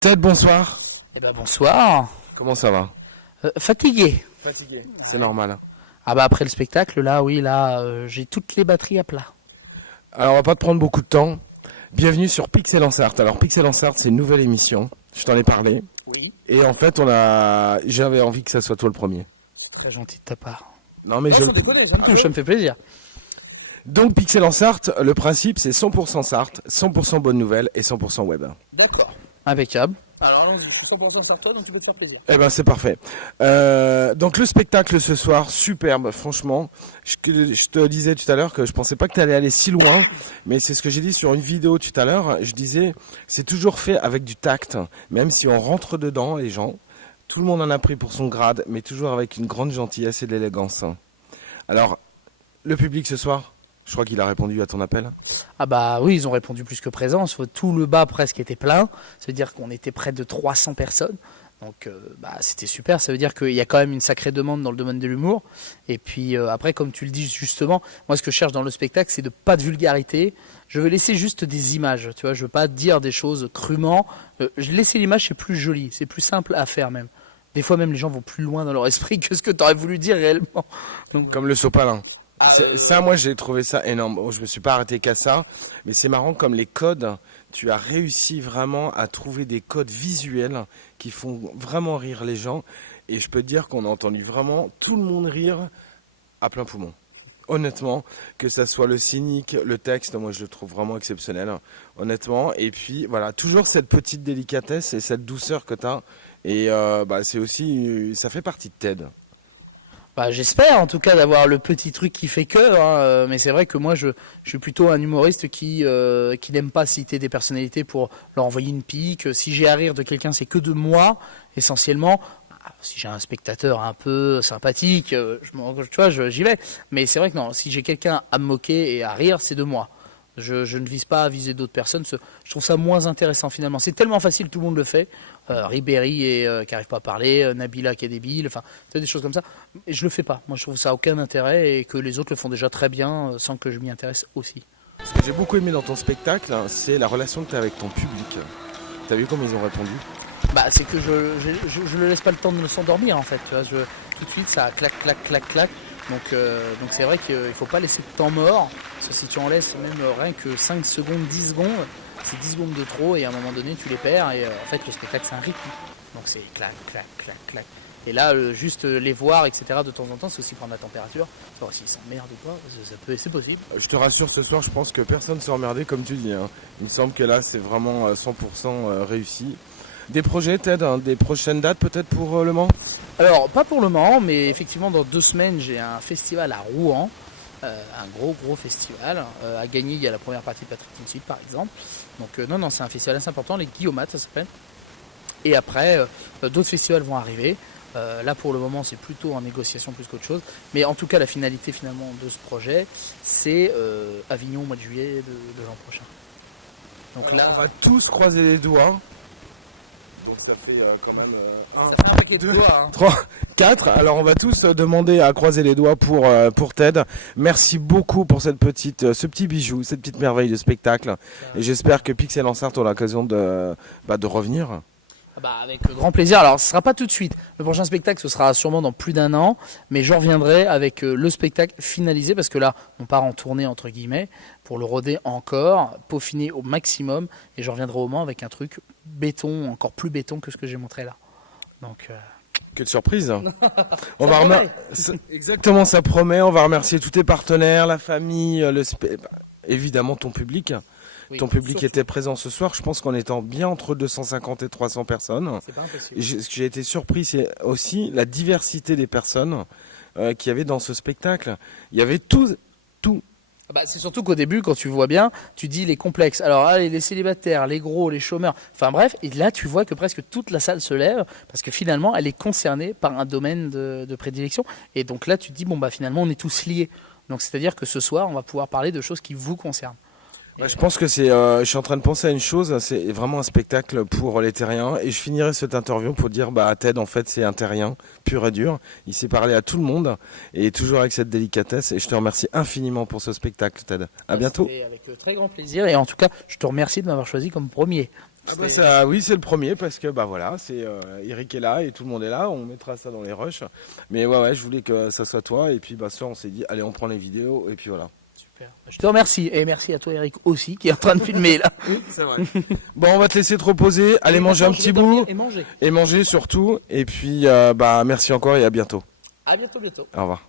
Ted, bonsoir. Eh ben bonsoir. Comment ça va? Fatigué. Fatigué. C'est normal. Ah bah après le spectacle, là, oui, là, j'ai toutes les batteries à plat. Alors on va pas te prendre beaucoup de temps. Bienvenue sur Pixel en Sarthe. Alors Pixel en Sarthe, c'est une nouvelle émission. Je t'en ai parlé. Oui. Et en fait, j'avais envie que ça soit toi le premier. C'est très gentil de ta part. Non mais Ça me fait plaisir. Donc Pixel en Sarthe, le principe c'est 100% Sarthe, 100% bonne nouvelle et 100% web. D'accord. Impeccable. Alors allons-y, je suis 100% sartois, donc tu peux te faire plaisir. Eh ben c'est parfait. Donc le spectacle ce soir, superbe, franchement. Je te disais tout à l'heure que je pensais pas que tu allais aller si loin, mais c'est ce que j'ai dit sur une vidéo tout à l'heure. Je disais, c'est toujours fait avec du tact, même si on rentre dedans, les gens. Tout le monde en a pris pour son grade, mais toujours avec une grande gentillesse et de l'élégance. Alors, le public ce soir, je crois qu'il a répondu à ton appel. Ah bah oui, ils ont répondu plus que présent. Tout le bas presque était plein. Ça veut dire qu'on était près de 300 personnes. Donc bah, c'était super. Ça veut dire qu'il y a quand même une sacrée demande dans le domaine de l'humour. Et puis après, comme tu le dis justement, moi ce que je cherche dans le spectacle, c'est de pas de vulgarité. Je veux laisser juste des images. Tu vois, je veux pas dire des choses crûment. Laisser l'image, c'est plus joli, c'est plus simple à faire même. Des fois même les gens vont plus loin dans leur esprit que ce que tu aurais voulu dire réellement. Donc, comme le sopalin. Ça, moi, j'ai trouvé ça énorme. Bon, je me suis pas arrêté qu'à ça, mais c'est marrant comme les codes. Tu as réussi vraiment à trouver des codes visuels qui font vraiment rire les gens. Et je peux te dire qu'on a entendu vraiment tout le monde rire à plein poumon. Honnêtement, que ça soit le cynique, le texte, moi je le trouve vraiment exceptionnel. Honnêtement. Et puis voilà, toujours cette petite délicatesse et cette douceur que tu as. Et c'est aussi, ça fait partie de TED. bah, j'espère en tout cas d'avoir le petit truc qui fait que, hein, mais c'est vrai que moi je suis plutôt un humoriste qui n'aime pas citer des personnalités pour leur envoyer une pique. Si j'ai à rire de quelqu'un, c'est que de moi essentiellement. Si j'ai un spectateur un peu sympathique, j'y vais. Mais c'est vrai que non, si j'ai quelqu'un à me moquer et à rire, c'est de moi. Je ne vise pas à viser d'autres personnes. Je trouve ça moins intéressant finalement. C'est tellement facile, tout le monde le fait. Ribéry qui n'arrive pas à parler, Nabila qui est débile, enfin, des choses comme ça. Et je le fais pas. Moi, je trouve ça aucun intérêt et que les autres le font déjà très bien sans que je m'y intéresse aussi. Ce que j'ai beaucoup aimé dans ton spectacle, c'est la relation que tu as avec ton public. Tu as vu comment ils ont répondu? Bah, c'est que je ne laisse pas le temps de s'endormir en fait. Tu vois, tout de suite, ça clac, clac, clac, clac. Donc c'est vrai qu'il ne faut pas laisser de temps mort. Parce que si tu en laisses même rien que 5 secondes, 10 secondes, c'est 10 secondes de trop et à un moment donné tu les perds et en fait le spectacle c'est un rythme. Donc c'est clac, clac, clac, clac. Et là, juste les voir, etc. de temps en temps, c'est aussi prendre la température. Savoir s'ils s'emmerdent ou pas, c'est possible. Je te rassure, ce soir, je pense que personne ne s'est emmerdé comme tu dis. Il me semble que là, c'est vraiment 100% réussi. Des projets, Ted, des prochaines dates peut-être pour Le Mans? Alors, pas pour le Mans, mais effectivement, dans 2 semaines, j'ai un festival à Rouen. Un gros festival. À gagner, il y a la première partie de Patrick Timsit, par exemple. Donc, non, c'est un festival assez important, les Guillaumates, ça s'appelle. Et après, d'autres festivals vont arriver. Là, pour le moment, c'est plutôt en négociation plus qu'autre chose. Mais en tout cas, la finalité, finalement, de ce projet, c'est Avignon au mois de juillet de l'an prochain. Donc là, on va tous croiser les doigts. Donc ça fait quand même ça fait un paquet de doigts, hein. 3, 4. Alors on va tous demander à croiser les doigts pour Ted. Merci beaucoup pour ce petit bijou, cette petite merveille de spectacle. Et j'espère que Pixel en Sarthe aura l'occasion de revenir. Avec grand plaisir. Alors, ce ne sera pas tout de suite. Le prochain spectacle, ce sera sûrement dans plus d'1 an. Mais je reviendrai avec le spectacle finalisé. Parce que là, on part en tournée, entre guillemets, pour le roder encore, peaufiner au maximum. Et je reviendrai au Mans avec un truc béton, encore plus béton que ce que j'ai montré là. Donc... Quelle surprise. Exactement, ça promet. On va remercier tous tes partenaires, la famille, évidemment ton public. Oui, ton public surtout était présent ce soir. Je pense qu'en étant bien entre 250 et 300 personnes. C'est pas impossible. Ce que j'ai été surpris, c'est aussi la diversité des personnes qu'il y avait dans ce spectacle. Il y avait tout. C'est surtout qu'au début, quand tu vois bien, tu dis les complexes. Alors, allez, les célibataires, les gros, les chômeurs. Enfin bref, et là, tu vois que presque toute la salle se lève parce que finalement, elle est concernée par un domaine de prédilection. Et donc là, tu te dis, finalement, on est tous liés. Donc, c'est-à-dire que ce soir, on va pouvoir parler de choses qui vous concernent. Je pense que je suis en train de penser à une chose, c'est vraiment un spectacle pour les terriens et je finirai cette interview pour dire Ted en fait c'est un terrien pur et dur, il sait parler à tout le monde et toujours avec cette délicatesse et je te remercie infiniment pour ce spectacle Ted. À bientôt. Avec très grand plaisir et en tout cas je te remercie de m'avoir choisi comme premier. Ah bah ça, oui, c'est le premier parce que bah voilà, c'est Eric est là et tout le monde est là. On mettra ça dans les rushs. Mais ouais, je voulais que ça soit toi. Et puis bah ça, on s'est dit, allez, on prend les vidéos et puis voilà. Super. Je te remercie et merci à toi Eric aussi qui est en train de filmer là. Oui, c'est vrai. Bon, on va te laisser te reposer. Allez manger un petit bout et manger. et manger surtout. Et puis bah merci encore et à bientôt. À bientôt. Au revoir.